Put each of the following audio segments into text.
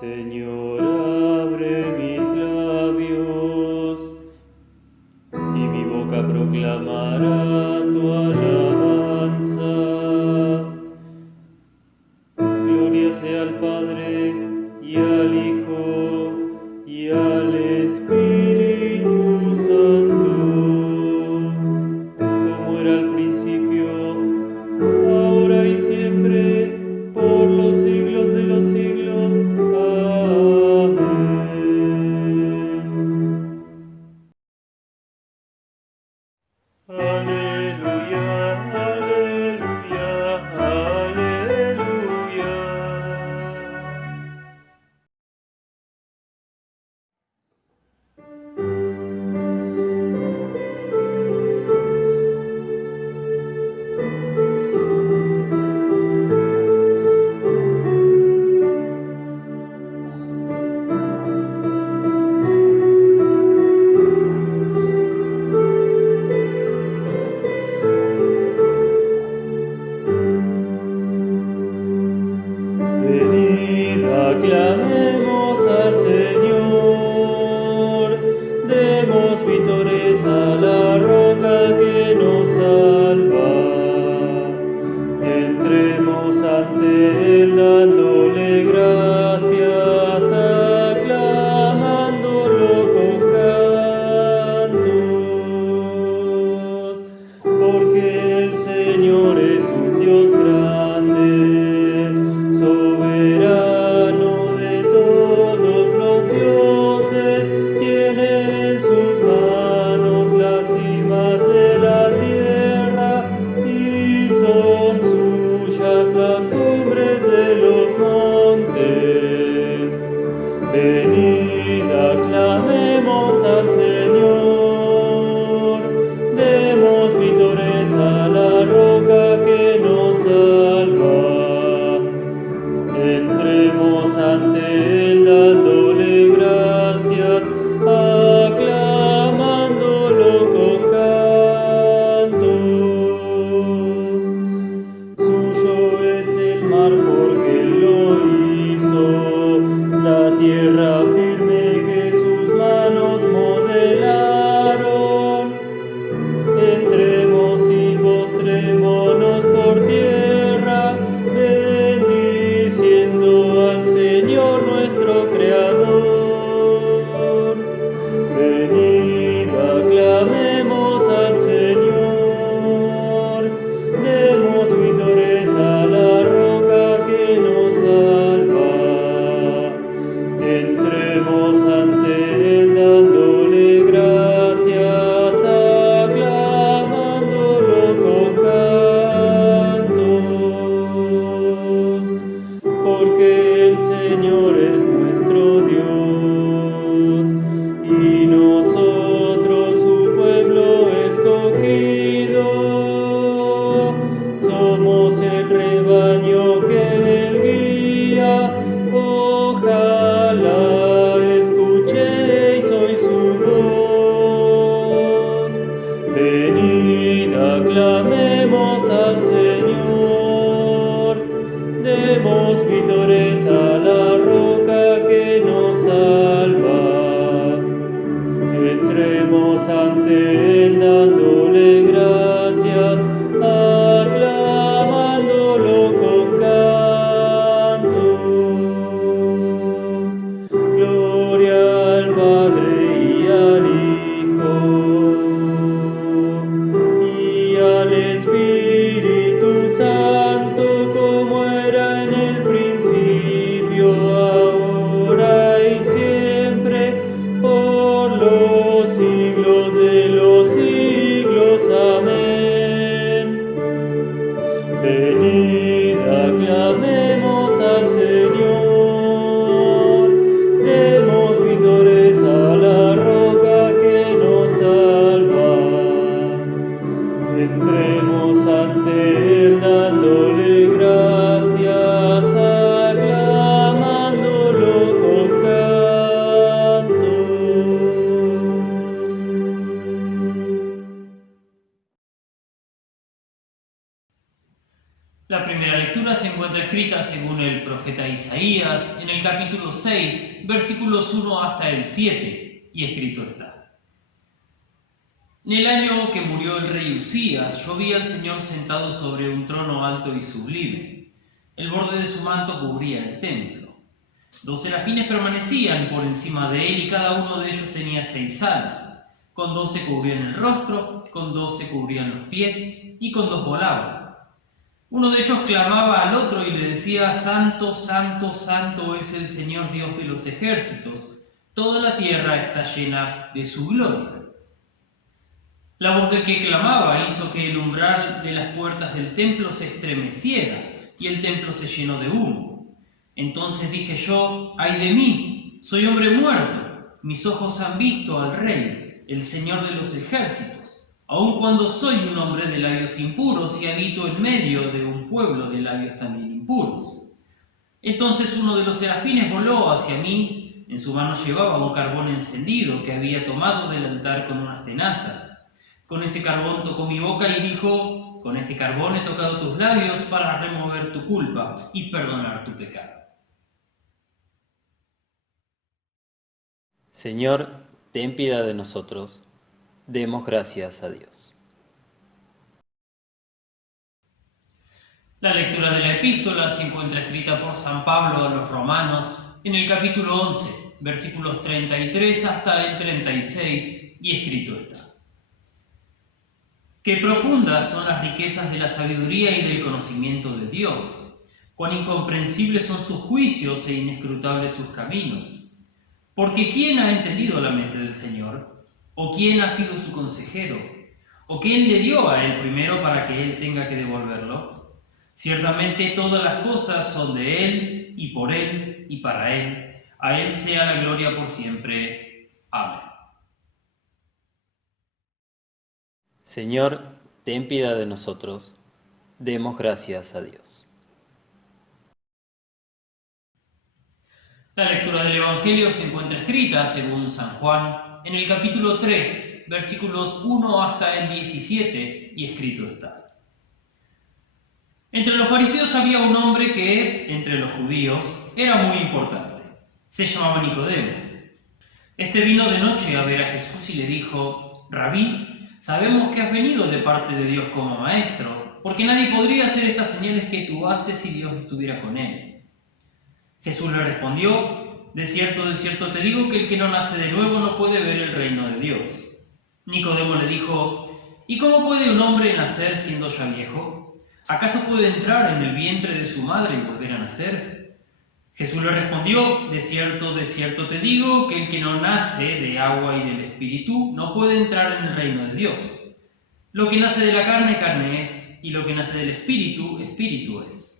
Señor, abre mis labios y mi boca proclamará tu alabanza. Gloria sea al Padre y al Hijo y al Espíritu Santo, como era al principio, ahora y siempre, por los siglos de los siglos. Amén. Aleluya, aleluya, aleluya. Venid, aclamemos al Señor, demos vítores a la roca que nos salva. Entremos ante Él dándole gracias, aclamándolo con cantos, porque el Señor es un Dios grande, soberano de todos los dioses, tiene en sus manos las cimas de la tierra y son suyas las cumbres de los montes. Venid, aclamemos al Señor, demos vítores a la roca que nos salva. Entremos ante Él dándole gracias, aclamándolo con cantos. Suyo es el mar porque Él lo hizo, la tierra firme que sus manos modelaron. Entremos y postrémonos por tierra, bendiciendo al Señor nuestro Creador. Venid, aclamemos al Señor, demos vítores a la roca que nos salva. lectura se encuentra escrita según el profeta Isaías en el capítulo 6, versículos 1 hasta el 7, y escrito está: En el año que murió el rey Usías, yo vi al Señor sentado sobre un trono alto y sublime. El borde de su manto cubría el templo. 2 serafines permanecían por encima de él y cada uno de ellos tenía 6 alas. Con 2 se cubrían el rostro, con 2 se cubrían los pies y con 2 volaban. Uno de ellos clamaba al otro y le decía: Santo, santo, santo es el Señor Dios de los ejércitos. Toda la tierra está llena de su gloria. La voz del que clamaba hizo que el umbral de las puertas del templo se estremeciera y el templo se llenó de humo. Entonces dije yo: ¡ay de mí! Soy hombre muerto. Mis ojos han visto al Rey, el Señor de los ejércitos. Aun cuando soy un hombre de labios impuros y habito en medio de un pueblo de labios también impuros. Entonces uno de los serafines voló hacia mí. En su mano llevaba un carbón encendido que había tomado del altar con unas tenazas. Con ese carbón tocó mi boca y dijo: con este carbón he tocado tus labios para remover tu culpa y perdonar tu pecado. Señor, ten piedad de nosotros. Demos gracias a Dios. La lectura de la epístola se encuentra escrita por San Pablo a los Romanos en el capítulo 11, versículos 33 hasta el 36, y escrito está: Qué profundas son las riquezas de la sabiduría y del conocimiento de Dios, cuán incomprensibles son sus juicios e inescrutables sus caminos. Porque ¿quién ha entendido la mente del Señor? ¿O quién ha sido su consejero? ¿O quién le dio a él primero para que él tenga que devolverlo? Ciertamente todas las cosas son de él y para él. A él sea la gloria por siempre. Amén. Señor, ten piedad de nosotros. Demos gracias a Dios. La lectura del Evangelio se encuentra escrita, según San Juan, en el capítulo 3, versículos 1 hasta el 17, y escrito está: Entre los fariseos había un hombre que, entre los judíos, era muy importante. Se llamaba Nicodemo. Este vino de noche a ver a Jesús y le dijo: Rabí, sabemos que has venido de parte de Dios como maestro, porque nadie podría hacer estas señales que tú haces si Dios no estuviera con él. Jesús le respondió: de cierto te digo que el que no nace de nuevo no puede ver el reino de Dios. Nicodemo le dijo: ¿y cómo puede un hombre nacer siendo ya viejo? ¿Acaso puede entrar en el vientre de su madre y volver a nacer? Jesús le respondió: de cierto te digo que el que no nace de agua y del Espíritu no puede entrar en el reino de Dios. Lo que nace de la carne, carne es, y lo que nace del Espíritu, Espíritu es.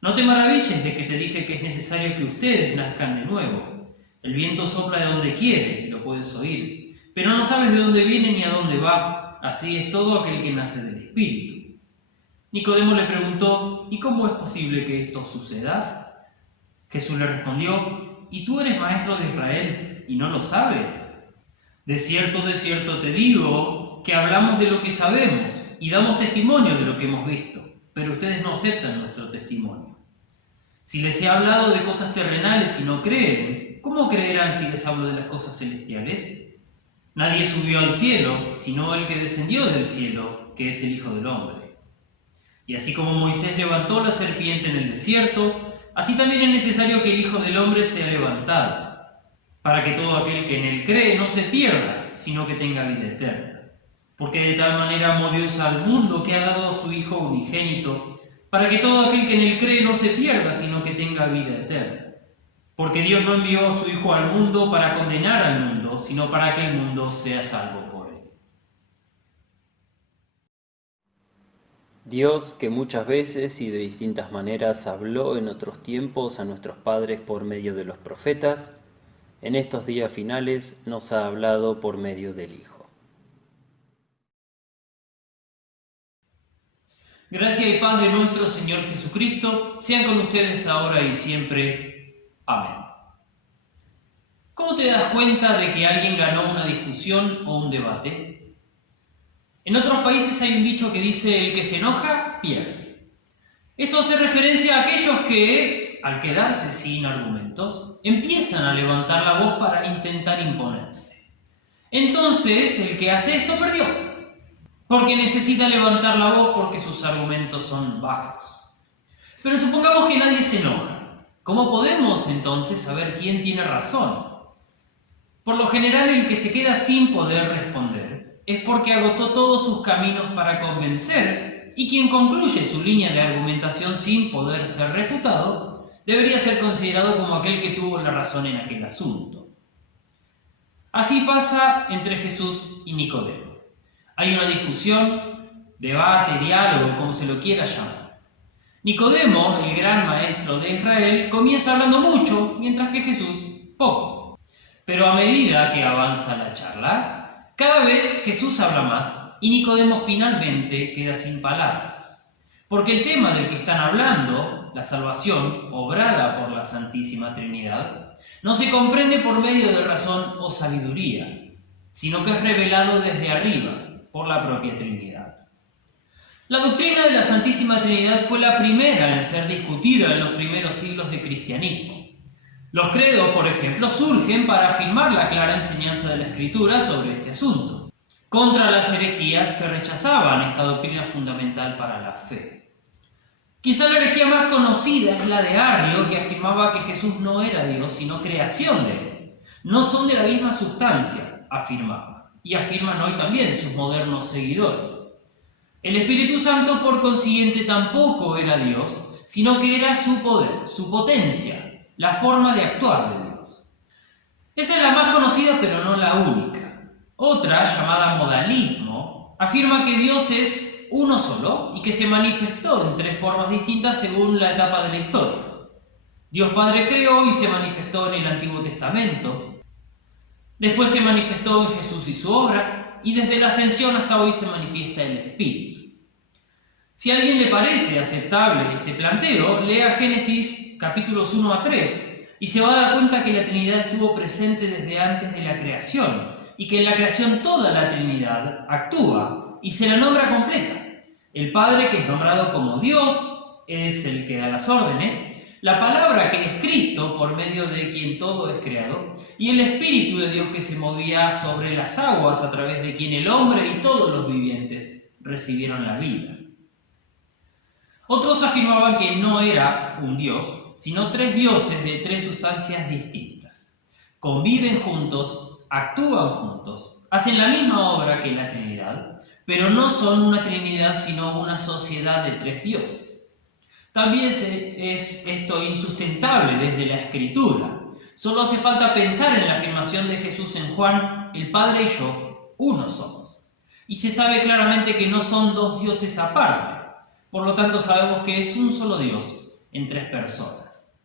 No te maravilles de que te dije que es necesario que ustedes nazcan de nuevo. El viento sopla de donde quiere y lo puedes oír, pero no sabes de dónde viene ni a dónde va. Así es todo aquel que nace del Espíritu. Nicodemo le preguntó: ¿y cómo es posible que esto suceda? Jesús le respondió: ¿y tú eres maestro de Israel y no lo sabes? De cierto te digo que hablamos de lo que sabemos y damos testimonio de lo que hemos visto, pero ustedes no aceptan nuestro testimonio. Si les he hablado de cosas terrenales y no creen, ¿cómo creerán si les hablo de las cosas celestiales? Nadie subió al cielo, sino el que descendió del cielo, que es el Hijo del Hombre. Y así como Moisés levantó la serpiente en el desierto, así también es necesario que el Hijo del Hombre sea levantado, para que todo aquel que en él cree no se pierda, sino que tenga vida eterna. Porque de tal manera amó Dios al mundo que ha dado a su Hijo unigénito, para que todo aquel que en él cree no se pierda, sino que tenga vida eterna. Porque Dios no envió a su Hijo al mundo para condenar al mundo, sino para que el mundo sea salvo por él. Dios, que muchas veces y de distintas maneras habló en otros tiempos a nuestros padres por medio de los profetas, en estos días finales nos ha hablado por medio del Hijo. Gracia y paz de nuestro Señor Jesucristo sean con ustedes ahora y siempre. Amén. ¿Cómo te das cuenta de que alguien ganó una discusión o un debate? En otros países hay un dicho que dice: el que se enoja, pierde. Esto hace referencia a aquellos que, al quedarse sin argumentos, empiezan a levantar la voz para intentar imponerse. Entonces, el que hace esto perdió, porque necesita levantar la voz porque sus argumentos son bajos. Pero supongamos que nadie se enoja. ¿Cómo podemos entonces saber quién tiene razón? Por lo general, el que se queda sin poder responder es porque agotó todos sus caminos para convencer, y quien concluye su línea de argumentación sin poder ser refutado debería ser considerado como aquel que tuvo la razón en aquel asunto. Así pasa entre Jesús y Nicodemo. Hay una discusión, debate, diálogo, como se lo quiera llamar. Nicodemo, el gran maestro de Israel, comienza hablando mucho, mientras que Jesús poco. Pero a medida que avanza la charla, cada vez Jesús habla más y Nicodemo finalmente queda sin palabras. Porque el tema del que están hablando, la salvación obrada por la Santísima Trinidad, no se comprende por medio de razón o sabiduría, sino que es revelado desde arriba, por la propia Trinidad. La doctrina de la Santísima Trinidad fue la primera en ser discutida en los primeros siglos de cristianismo. Los credos, por ejemplo, surgen para afirmar la clara enseñanza de la Escritura sobre este asunto, contra las herejías que rechazaban esta doctrina fundamental para la fe. Quizá la herejía más conocida es la de Arrio, que afirmaba que Jesús no era Dios, sino creación de él. No son de la misma sustancia, afirmaba, y afirman hoy también sus modernos seguidores. El Espíritu Santo, por consiguiente, tampoco era Dios, sino que era su poder, su potencia, la forma de actuar de Dios. Esa es la más conocida, pero no la única. Otra, llamada modalismo, afirma que Dios es uno solo y que se manifestó en tres formas distintas según la etapa de la historia. Dios Padre creó y se manifestó en el Antiguo Testamento. Después se manifestó en Jesús y su obra, y desde la ascensión hasta hoy se manifiesta el Espíritu. Si a alguien le parece aceptable este planteo, lea Génesis capítulos 1 a 3 y se va a dar cuenta que la Trinidad estuvo presente desde antes de la creación y que en la creación toda la Trinidad actúa y se la nombra completa. El Padre, que es nombrado como Dios, es el que da las órdenes, la palabra, que es Cristo, por medio de quien todo es creado, y el Espíritu de Dios, que se movía sobre las aguas, a través de quien el hombre y todos los vivientes recibieron la vida. Otros afirmaban que no era un Dios, sino tres dioses de tres sustancias distintas. Conviven juntos, actúan juntos, hacen la misma obra que la Trinidad, pero no son una Trinidad, sino una sociedad de tres dioses. También es esto insustentable desde la Escritura. Solo hace falta pensar en la afirmación de Jesús en Juan: el Padre y yo, uno somos. Y se sabe claramente que no son dos dioses aparte. Por lo tanto, sabemos que es un solo Dios en tres personas.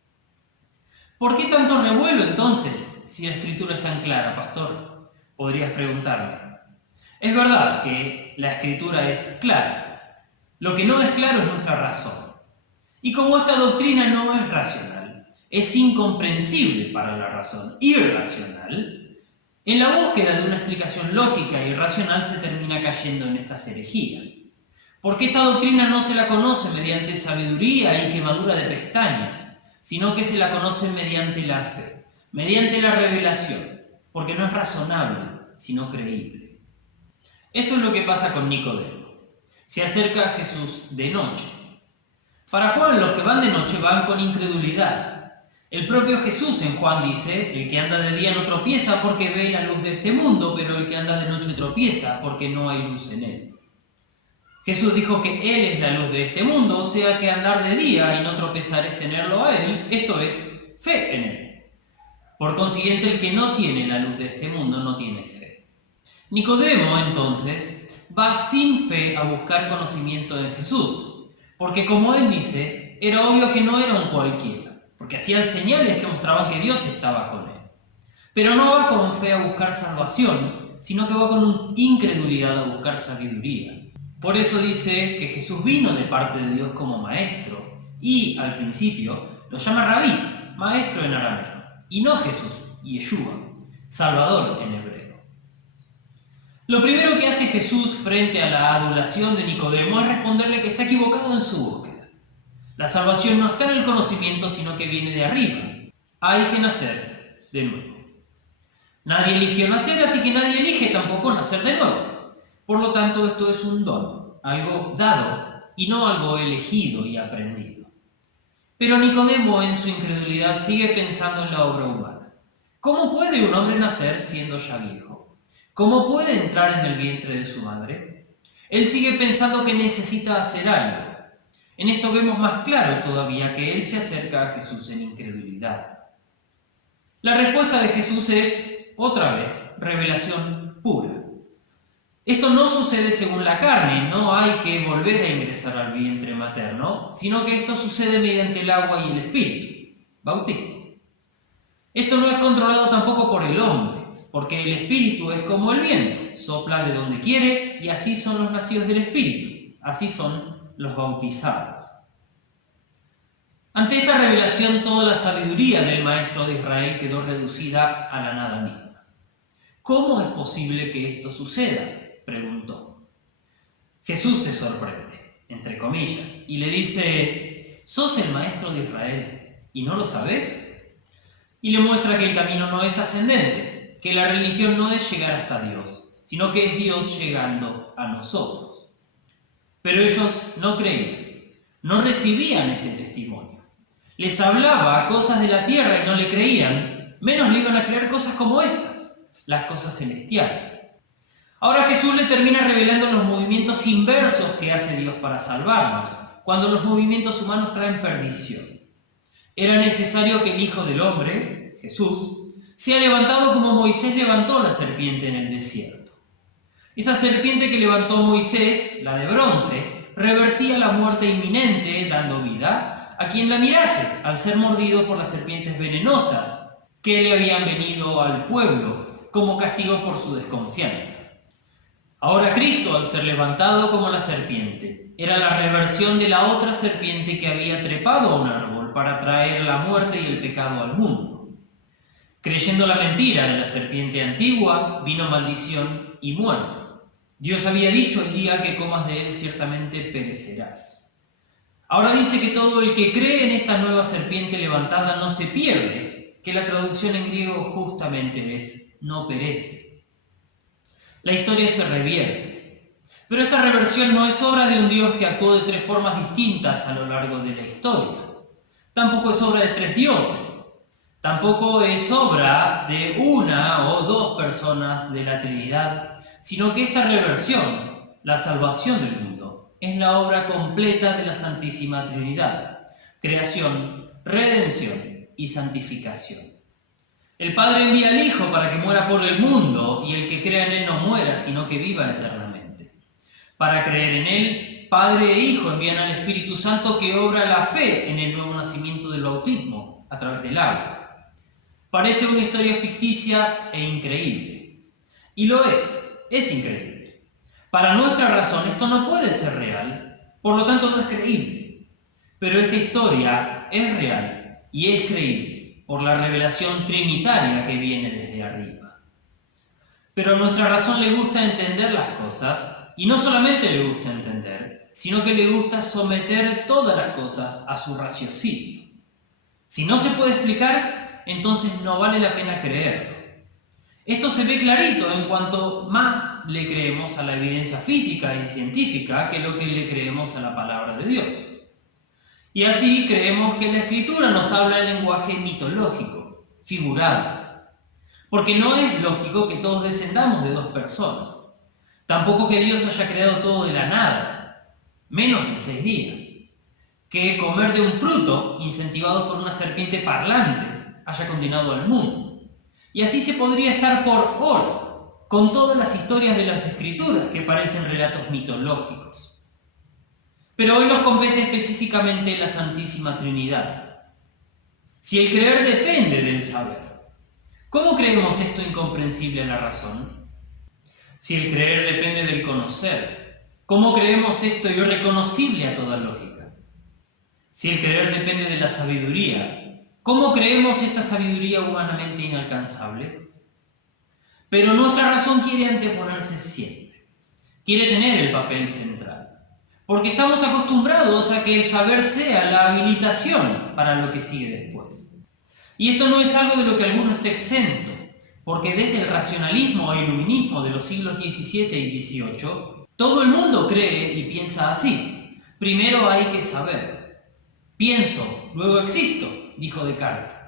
¿Por qué tanto revuelo entonces, si la Escritura es tan clara, pastor? Podrías preguntarme. Es verdad que la Escritura es clara. Lo que no es claro es nuestra razón. Y como esta doctrina no es racional, es incomprensible para la razón, irracional, en la búsqueda de una explicación lógica y racional se termina cayendo en estas herejías. Porque esta doctrina no se la conoce mediante sabiduría y quemadura de pestañas, sino que se la conoce mediante la fe, mediante la revelación, porque no es razonable, sino creíble. Esto es lo que pasa con Nicodemo. Se acerca a Jesús de noche. Para Juan, los que van de noche van con incredulidad. El propio Jesús en Juan dice: el que anda de día no tropieza porque ve la luz de este mundo, pero el que anda de noche tropieza porque no hay luz en él. Jesús dijo que Él es la luz de este mundo, o sea que andar de día y no tropezar es tenerlo a Él, esto es fe en Él. Por consiguiente, el que no tiene la luz de este mundo no tiene fe. Nicodemo, entonces, va sin fe a buscar conocimiento en Jesús, porque como él dice, era obvio que no era un cualquiera, porque hacían señales que mostraban que Dios estaba con él. Pero no va con fe a buscar salvación, sino que va con incredulidad a buscar sabiduría. Por eso dice que Jesús vino de parte de Dios como maestro, y al principio lo llama Rabí, maestro en arameo, y no Jesús, Yeshua, Salvador en hebreo. Lo primero que hace Jesús frente a la adulación de Nicodemo es responderle que está equivocado en su búsqueda. La salvación no está en el conocimiento, sino que viene de arriba. Hay que nacer de nuevo. Nadie eligió nacer, así que nadie elige tampoco nacer de nuevo. Por lo tanto, esto es un don, algo dado y no algo elegido y aprendido. Pero Nicodemo, en su incredulidad, sigue pensando en la obra humana. ¿Cómo puede un hombre nacer siendo ya viejo? ¿Cómo puede entrar en el vientre de su madre? Él sigue pensando que necesita hacer algo. En esto vemos más claro todavía que él se acerca a Jesús en incredulidad. La respuesta de Jesús es, otra vez, revelación pura. Esto no sucede según la carne, no hay que volver a ingresar al vientre materno, sino que esto sucede mediante el agua y el espíritu, bautismo. Esto no es controlado tampoco por el hombre, porque el espíritu es como el viento, sopla de donde quiere y así son los nacidos del espíritu, así son los bautizados. Ante esta revelación, toda la sabiduría del maestro de Israel quedó reducida a la nada misma. ¿Cómo es posible que esto suceda?, preguntó. Jesús se sorprende, entre comillas, y le dice: ¿sos el maestro de Israel y no lo sabés? Y le muestra que el camino no es ascendente, que la religión no es llegar hasta Dios, sino que es Dios llegando a nosotros. Pero ellos no creían, no recibían este testimonio. Les hablaba cosas de la tierra y no le creían, menos le iban a creer cosas como estas, las cosas celestiales. Ahora Jesús le termina revelando los movimientos inversos que hace Dios para salvarnos, cuando los movimientos humanos traen perdición. Era necesario que el Hijo del Hombre, Jesús, sea levantado como Moisés levantó la serpiente en el desierto. Esa serpiente que levantó Moisés, la de bronce, revertía la muerte inminente, dando vida a quien la mirase, al ser mordido por las serpientes venenosas que le habían venido al pueblo como castigo por su desconfianza. Ahora Cristo, al ser levantado como la serpiente, era la reversión de la otra serpiente que había trepado a un árbol para traer la muerte y el pecado al mundo. Creyendo la mentira de la serpiente antigua, vino maldición y muerte. Dios había dicho: el día que comas de él ciertamente perecerás. Ahora dice que todo el que cree en esta nueva serpiente levantada no se pierde, que la traducción en griego justamente es no perece. La historia se revierte, pero esta reversión no es obra de un Dios que actuó de tres formas distintas a lo largo de la historia. Tampoco es obra de tres dioses. Tampoco es obra de una o dos personas de la Trinidad, sino que esta reversión, la salvación del mundo, es la obra completa de la Santísima Trinidad: creación, redención y santificación. El Padre envía al Hijo para que muera por el mundo y el que crea en él no muera, sino que viva eternamente. Para creer en él, Padre e Hijo envían al Espíritu Santo que obra la fe en el nuevo nacimiento del bautismo a través del agua. Parece una historia ficticia e increíble. Y lo es increíble. Para nuestra razón esto no puede ser real, por lo tanto no es creíble. Pero esta historia es real y es creíble por la revelación trinitaria que viene desde arriba. Pero a nuestra razón le gusta entender las cosas, y no solamente le gusta entender, sino que le gusta someter todas las cosas a su raciocinio. Si no se puede explicar, entonces no vale la pena creerlo. Esto se ve clarito en cuanto más le creemos a la evidencia física y científica que lo que le creemos a la palabra de Dios. Y así creemos que la Escritura nos habla en lenguaje mitológico, figurado. Porque no es lógico que todos descendamos de dos personas. Tampoco que Dios haya creado todo de la nada, menos en 6 días. Que comer de un fruto, incentivado por una serpiente parlante, haya condenado al mundo. Y así se podría estar por horas, con todas las historias de las Escrituras que parecen relatos mitológicos. Pero hoy nos compete específicamente la Santísima Trinidad. Si el creer depende del saber, ¿cómo creemos esto incomprensible a la razón? Si el creer depende del conocer, ¿cómo creemos esto irreconocible a toda lógica? Si el creer depende de la sabiduría, ¿cómo creemos esta sabiduría humanamente inalcanzable? Pero nuestra razón quiere anteponerse siempre. Quiere tener el papel central. porque estamos acostumbrados a que el saber sea la habilitación para lo que sigue después. Y esto no es algo de lo que alguno esté exento, porque desde el racionalismo e iluminismo de los siglos XVII y XVIII, todo el mundo cree y piensa así. Primero hay que saber. Pienso, luego existo, dijo Descartes.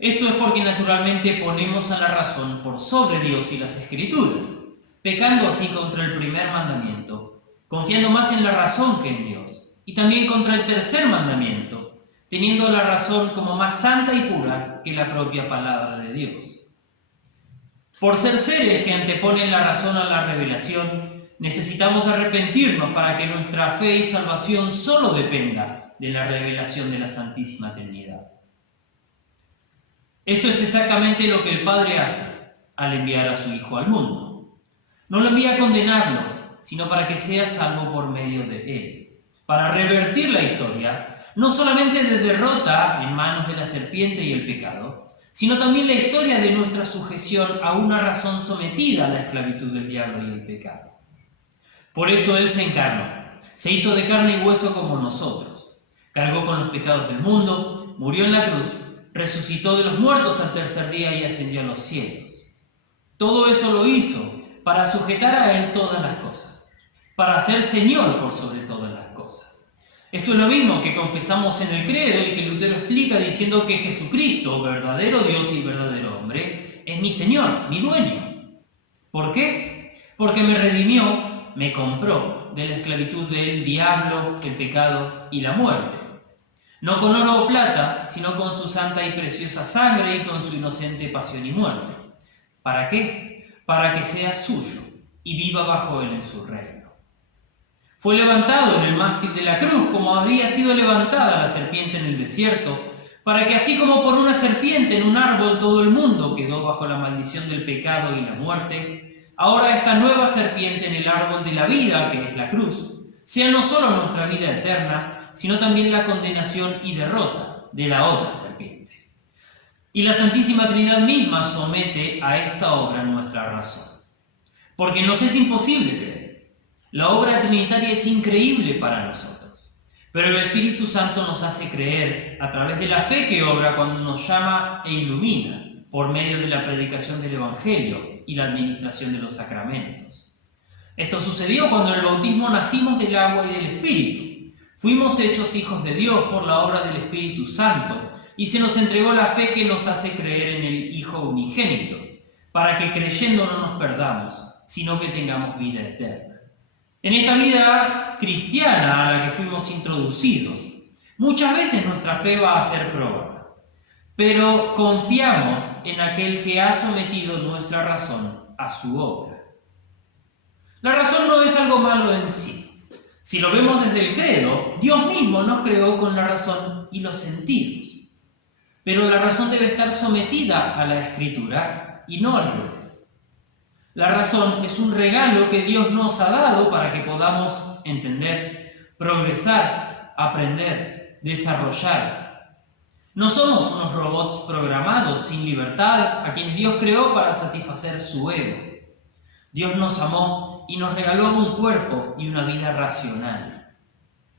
Esto es porque naturalmente ponemos a la razón por sobre Dios y las Escrituras, pecando así contra el primer mandamiento, confiando más en la razón que en Dios, y también contra el tercer mandamiento, teniendo la razón como más santa y pura que la propia palabra de Dios. Por ser seres que anteponen la razón a la revelación, necesitamos arrepentirnos para que nuestra fe y salvación solo dependa de la revelación de la Santísima Trinidad. Esto es exactamente lo que el Padre hace al enviar a su Hijo al mundo. No lo envía a condenarlo, sino para que sea salvo por medio de él, para revertir la historia, no solamente de derrota en manos de la serpiente y el pecado, sino también la historia de nuestra sujeción a una razón sometida a la esclavitud del diablo y el pecado. Por eso Él se encarnó, se hizo de carne y hueso como nosotros, cargó con los pecados del mundo, murió en la cruz, resucitó de los muertos al tercer día y ascendió a los cielos. Todo eso lo hizo para sujetar a Él todas las cosas, para ser Señor por sobre todas las cosas. Esto es lo mismo que confesamos en el credo y que Lutero explica diciendo que Jesucristo, verdadero Dios y verdadero hombre, es mi Señor, mi dueño. ¿Por qué? Porque me redimió, me compró de la esclavitud del diablo, el pecado y la muerte. No con oro o plata, sino con su santa y preciosa sangre y con su inocente pasión y muerte. ¿Para qué? Para que sea suyo y viva bajo él en su reino. Fue levantado en el mástil de la cruz, como había sido levantada la serpiente en el desierto, para que así como por una serpiente en un árbol todo el mundo quedó bajo la maldición del pecado y la muerte, ahora esta nueva serpiente en el árbol de la vida, que es la cruz, sea no solo nuestra vida eterna, sino también la condenación y derrota de la otra serpiente. Y la Santísima Trinidad misma somete a esta obra nuestra razón. Porque nos es imposible creer. La obra trinitaria es increíble para nosotros, pero el Espíritu Santo nos hace creer a través de la fe que obra cuando nos llama e ilumina por medio de la predicación del Evangelio y la administración de los sacramentos. Esto sucedió cuando en el bautismo nacimos del agua y del Espíritu. Fuimos hechos hijos de Dios por la obra del Espíritu Santo y se nos entregó la fe que nos hace creer en el Hijo unigénito, para que creyendo no nos perdamos, sino que tengamos vida eterna. En esta vida cristiana a la que fuimos introducidos, muchas veces nuestra fe va a ser probada, pero confiamos en aquel que ha sometido nuestra razón a su obra. La razón no es algo malo en sí. Si lo vemos desde el credo, Dios mismo nos creó con la razón y los sentidos. Pero la razón debe estar sometida a la Escritura y no al revés. La razón es un regalo que Dios nos ha dado para que podamos entender, progresar, aprender, desarrollar. No somos unos robots programados sin libertad a quienes Dios creó para satisfacer su ego. Dios nos amó y nos regaló un cuerpo y una vida racional.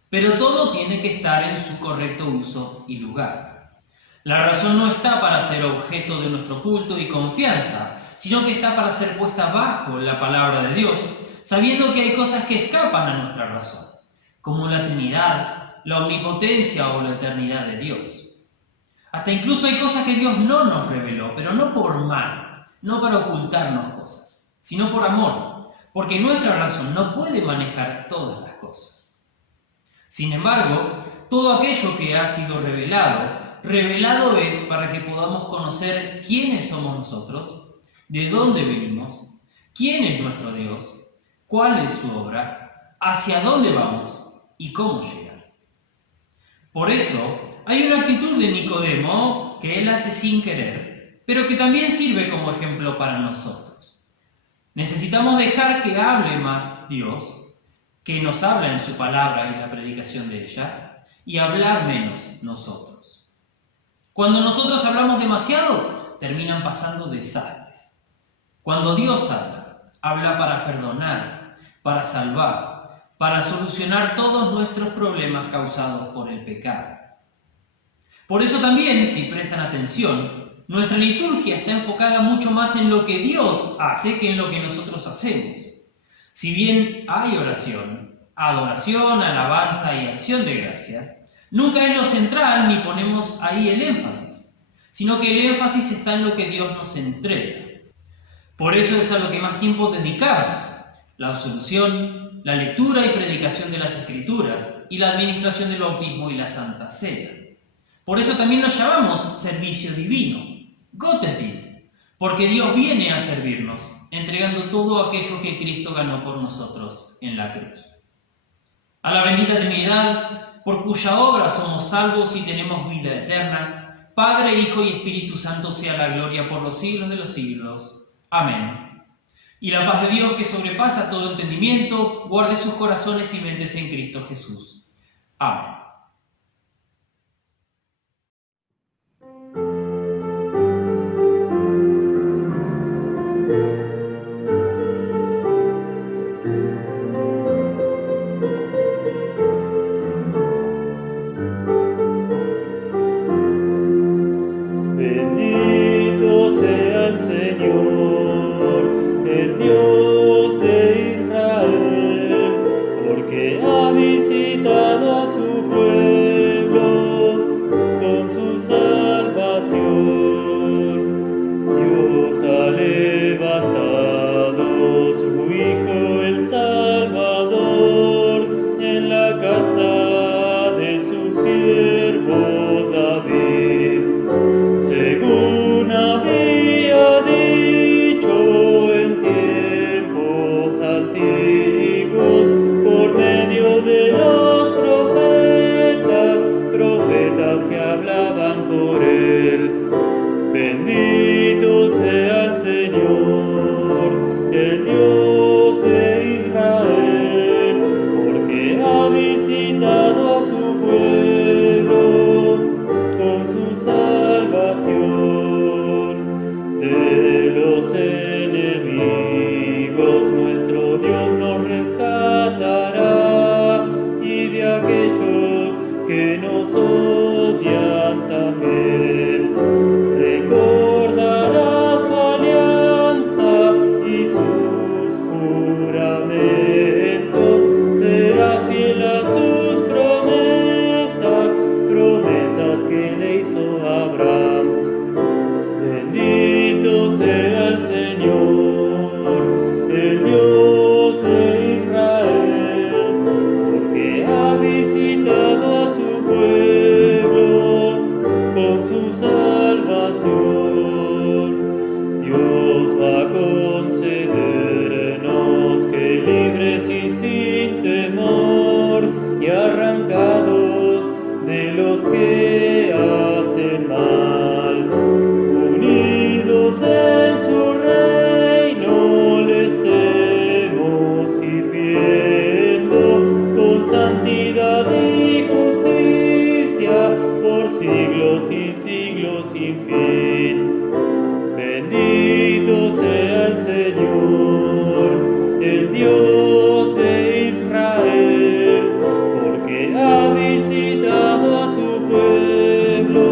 Pero todo tiene que estar en su correcto uso y lugar. La razón no está para ser objeto de nuestro culto y confianza, sino que está para ser puesta bajo la palabra de Dios, sabiendo que hay cosas que escapan a nuestra razón, como la Trinidad, la omnipotencia o la eternidad de Dios. Hasta incluso hay cosas que Dios no nos reveló, pero no por mano, no para ocultarnos cosas, sino por amor, porque nuestra razón no puede manejar todas las cosas. Sin embargo, todo aquello que ha sido revelado es para que podamos conocer quiénes somos nosotros, de dónde venimos, quién es nuestro Dios, cuál es su obra, hacia dónde vamos y cómo llegar. Por eso, hay una actitud de Nicodemo que él hace sin querer, pero que también sirve como ejemplo para nosotros. Necesitamos dejar que hable más Dios, que nos habla en su palabra y la predicación de ella, y hablar menos nosotros. Cuando nosotros hablamos demasiado, terminan pasando desastres. Cuando Dios habla para perdonar, para salvar, para solucionar todos nuestros problemas causados por el pecado. Por eso también, si prestan atención, nuestra liturgia está enfocada mucho más en lo que Dios hace que en lo que nosotros hacemos. Si bien hay oración, adoración, alabanza y acción de gracias, nunca es lo central ni ponemos ahí el énfasis, sino que el énfasis está en lo que Dios nos entrega. Por eso es a lo que más tiempo dedicamos: la absolución, la lectura y predicación de las Escrituras y la administración del bautismo y la Santa Cena. Por eso también nos llamamos servicio divino, Gottesdienst, porque Dios viene a servirnos, entregando todo aquello que Cristo ganó por nosotros en la cruz. A la bendita Trinidad, por cuya obra somos salvos y tenemos vida eterna, Padre, Hijo y Espíritu Santo, sea la gloria por los siglos de los siglos. Amén. Y la paz de Dios, que sobrepasa todo entendimiento, guarde sus corazones y mentes en Cristo Jesús. Amén. Bendito sea el Señor, el Dios de Israel, porque ha visitado a su pueblo con su salvación. Dios ha levantado su Hijo el Salvador en la casa de su siervo David, según había dicho en tiempos antiguos por medio de los profetas que hablaban por él. Bendito sea el Señor, el Dios de Israel, porque ha visitado a su pueblo con su salvación. De los enemigos nuestro Dios nos rescatará, y de aquellos que nos odian también. Recordará su alianza y sus juramentos, será fiel a sus promesas que le hizo Abraham. Bendito sea el Señor, el Dios de Israel, porque ha visitado a su pueblo con su salvación. Dios va a concedernos que libres y sin temor y arrancados de los que hacen mal, unidos en su reino, le estemos sirviendo con santidad y justicia por siglos y siglos sin fin. Bendito sea el Señor, el Dios de Israel, porque ha visitado a su pueblo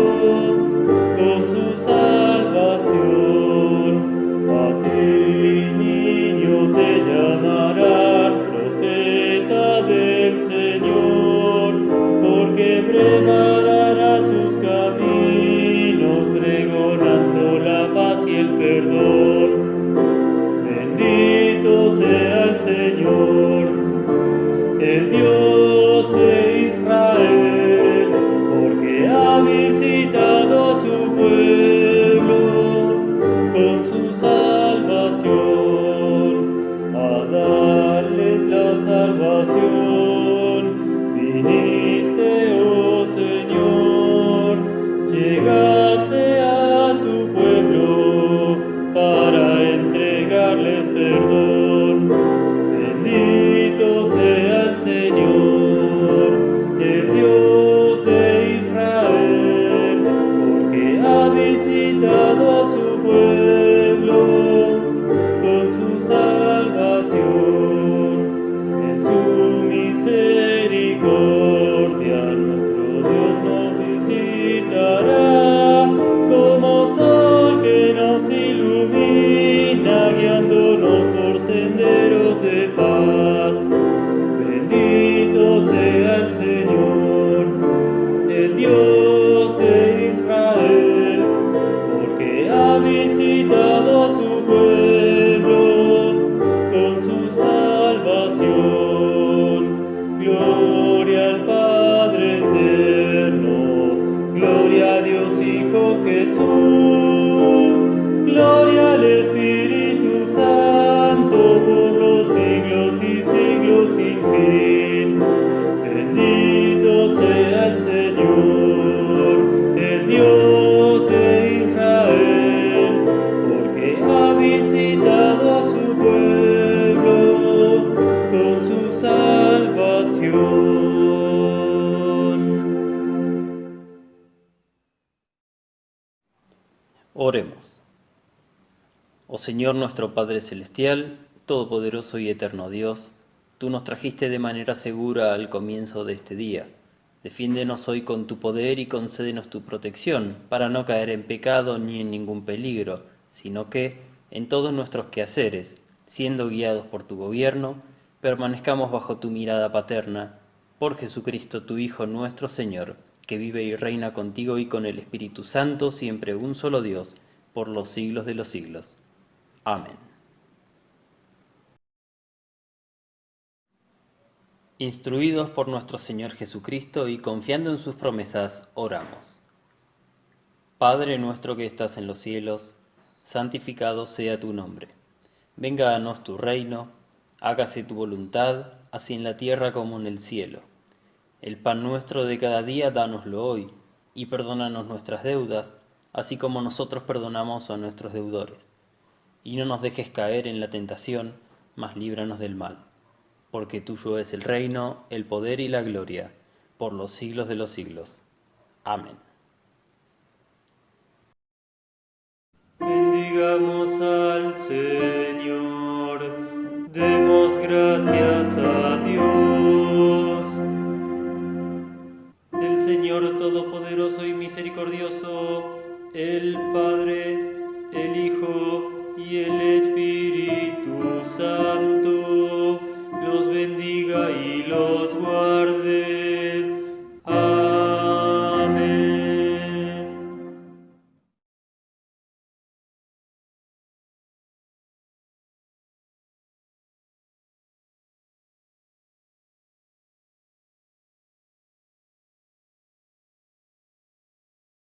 con su salvación. A ti, niño, te llamarán profeta del Señor, porque preparará sus caminos, pregonando la paz y el perdón. Dios de paz. Bendito sea el Señor, el Dios de Israel, porque ha visitado a su pueblo con su salvación. Gloria al Padre eterno, gloria a Dios Hijo Jesús, gloria al Espíritu Santo por los siglos y siglos sin fin. Bendito sea el Señor, el Dios de Israel, porque ha visitado a su pueblo con su salvación. Oremos. Oh Señor nuestro Padre Celestial, Todopoderoso y Eterno Dios, tú nos trajiste de manera segura al comienzo de este día. Defiéndenos hoy con tu poder y concédenos tu protección, para no caer en pecado ni en ningún peligro, sino que, en todos nuestros quehaceres, siendo guiados por tu gobierno, permanezcamos bajo tu mirada paterna, por Jesucristo tu Hijo nuestro Señor, que vive y reina contigo y con el Espíritu Santo, siempre un solo Dios, por los siglos de los siglos. Amén. Instruidos por nuestro Señor Jesucristo y confiando en sus promesas, oramos. Padre nuestro que estás en los cielos, santificado sea tu nombre. Venga a nos tu reino, hágase tu voluntad, así en la tierra como en el cielo. El pan nuestro de cada día, dánoslo hoy, y perdónanos nuestras deudas, así como nosotros perdonamos a nuestros deudores. Y no nos dejes caer en la tentación, mas líbranos del mal. Porque tuyo es el reino, el poder y la gloria, por los siglos de los siglos. Amén. Bendigamos al Señor, demos gracias a Dios. El Señor Todopoderoso y Misericordioso, el Padre,